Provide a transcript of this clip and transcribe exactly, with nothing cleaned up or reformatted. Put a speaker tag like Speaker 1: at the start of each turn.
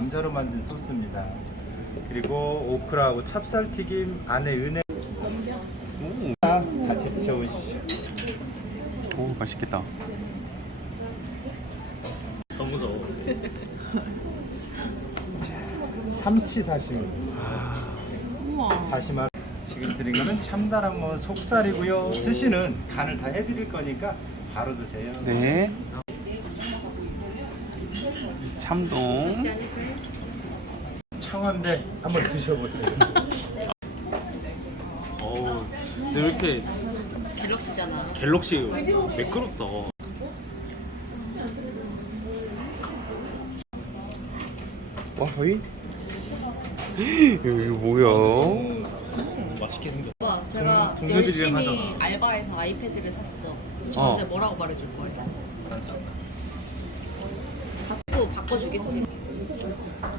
Speaker 1: 감자로 만든 소스입니다. 그리고 오크라하고 찹쌀튀김, 안에 은혜. 오, 같이 드셔보시죠.
Speaker 2: 오, 맛있겠다.
Speaker 3: 너무 무서워.
Speaker 1: 삼치 사시미.
Speaker 4: 우와.
Speaker 1: 다시마. 지금 드린 거는 참다랑어 속살이고요. 스시는 간을 다 해드릴 거니까 바로 드세요.
Speaker 2: 네. 참동.
Speaker 1: 청원대 한번 드셔보세요.
Speaker 3: 어우, 근데 왜 이렇게
Speaker 4: 갤럭시잖아.
Speaker 3: 갤럭시 매끄럽다.
Speaker 2: 와, 거의? 이거 뭐야?
Speaker 3: 오, 맛있게 생겼다.
Speaker 4: 오빠, 제가
Speaker 3: 동- 동료들이랑
Speaker 4: 열심히
Speaker 3: 하잖아.
Speaker 4: 알바해서 아이패드를 샀어. 저한테 뭐라고 말해줄 거예요? 자꾸 바꿔주겠지.